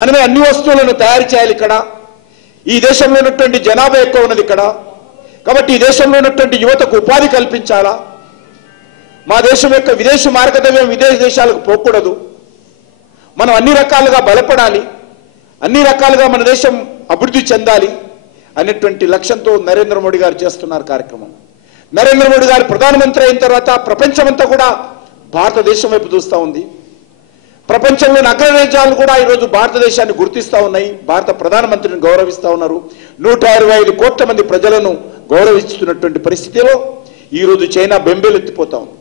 మనమే అన్ని వస్తువులను తయారు చేయాలి ఇక్కడ ఈ దేశంలో ఉన్నటువంటి జనాభా ఎక్కువ ఉన్నది ఇక్కడ కాబట్టి ఈ దేశంలో ఉన్నటువంటి యువతకు ఉపాధి కల్పించాలా మా దేశం యొక్క విదేశీ మార్గదర్శనం విదేశ దేశాలకు పోకూడదు మనం అన్ని రకాలుగా బలపడాలి అన్ని రకాలుగా మన దేశం అభివృద్ధి చెందాలి అనేటువంటి లక్ష్యంతో నరేంద్ర మోడీ గారు చేస్తున్నారు కార్యక్రమం నరేంద్ర మోడీ గారు ప్రధానమంత్రి అయిన తర్వాత ప్రపంచమంతా కూడా భారతదేశం వైపు చూస్తూ ఉంది ప్రపంచంలోని అగ్రదేశాలు కూడా ఈ రోజు భారతదేశాన్ని గుర్తిస్తూ ఉన్నాయి భారత ప్రధానమంత్రిని గౌరవిస్తూ ఉన్నారు 125 కోట్ల మంది ప్రజలను గౌరవిస్తున్నటువంటి పరిస్థితిలో ఈ రోజు చైనా బెంబేలెత్తిపోతా ఉంది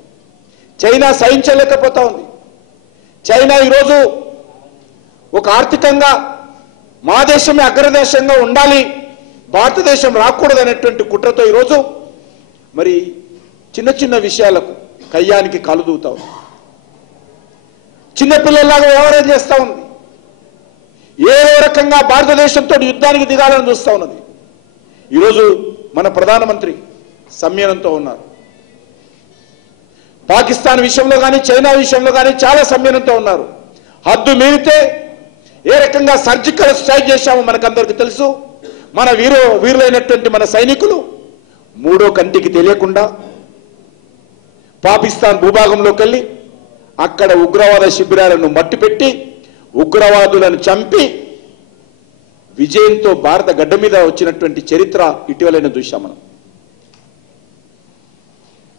చైనా సహించలేకపోతా ఉంది చైనా ఈ రోజు ఒక ఆర్థికంగా మా దేశమే అగ్రదేశంగా ఉండాలి భారతదేశం రాకూడదు అనేటువంటి కుట్రతో ఈ రోజు మరి చిన్న చిన్న విషయాలకు కయ్యానికి కాలు దూతా ఉంది చిన్న పిల్లల్లాగా వ్యవహారం చేస్తూ ఉంది ఏదో రకంగా భారతదేశంతో యుద్ధానికి దిగాలని చూస్తూ ఉన్నది ఈరోజు మన ప్రధానమంత్రి సంయమనంతో ఉన్నారు పాకిస్తాన్ విషయంలో కానీ చైనా విషయంలో కానీ చాలా సంయమనంతో ఉన్నారు హద్దు మీరితే ఏ రకంగా సర్జికల్ స్ట్రైక్ చేశామో మనకందరికీ తెలుసు మన వీరులైనటువంటి మన సైనికులు మూడో కంటికి తెలియకుండా పాకిస్తాన్ భూభాగంలోకి వెళ్ళి అక్కడ ఉగ్రవాద శిబిరాలను మట్టిపెట్టి ఉగ్రవాదులను చంపి విజయంతో భారత గడ్డ మీద వచ్చినటువంటి చరిత్ర ఇటీవలైన చూశాం మనం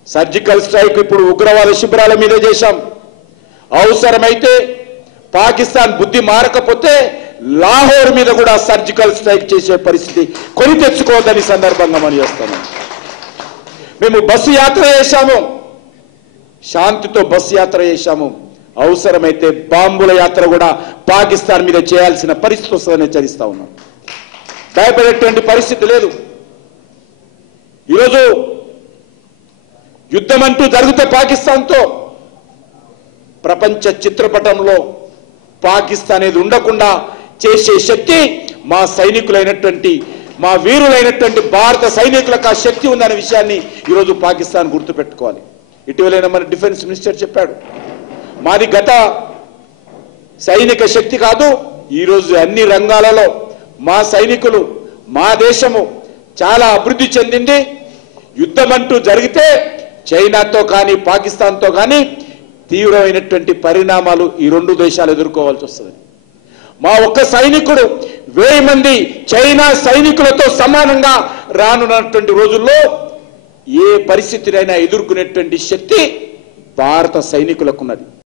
సర్జికల్ స్ట్రైక్ ఇప్పుడు ఉగ్రవాద శిబిరాల మీదే చేశాం అవసరమైతే పాకిస్తాన్ బుద్ధి మారకపోతే లాహోర్ మీద కూడా సర్జికల్ స్ట్రైక్ చేసే పరిస్థితి కొని తెచ్చుకోవద్దని సందర్భంగా మనం చేస్తున్నాం మేము బస్సు యాత్ర చేశాము శాంతితో బస్సు యాత్ర చేశాము అవసరమైతే బాంబుల యాత్ర కూడా పాకిస్తాన్ మీద చేయాల్సిన పరిస్థితి వస్తుందని హెచ్చరిస్తా ఉన్నాం భయపడేటువంటి పరిస్థితి లేదు ఈరోజు యుద్ధం అంటూ జరిగితే పాకిస్తాన్తో ప్రపంచ చిత్రపటంలో పాకిస్తాన్ అనేది ఉండకుండా చేసే శక్తి మా సైనికులైనటువంటి మా వీరులైనటువంటి భారత సైనికులకు ఆ శక్తి ఉందనే విషయాన్ని ఈరోజు పాకిస్తాన్ గుర్తుపెట్టుకోవాలి ఇటీవలైన మన డిఫెన్స్ మినిస్టర్ చెప్పాడు మాది గత సైనిక శక్తి కాదు ఈరోజు అన్ని రంగాలలో మా సైనికులు మా దేశము చాలా అభివృద్ధి చెందింది యుద్ధం అంటూ జరిగితే చైనాతో కానీ పాకిస్తాన్తో కానీ తీవ్రమైనటువంటి పరిణామాలు ఈ రెండు దేశాలు ఎదుర్కోవాల్సి వస్తుంది మా ఒక్క సైనికుడు 1000 మంది చైనా సైనికులతో సమానంగా రానున్నటువంటి రోజుల్లో ఏ పరిస్థితినైనా ఎదుర్కొనేటువంటి శక్తి భారత సైనికులకు ఉన్నది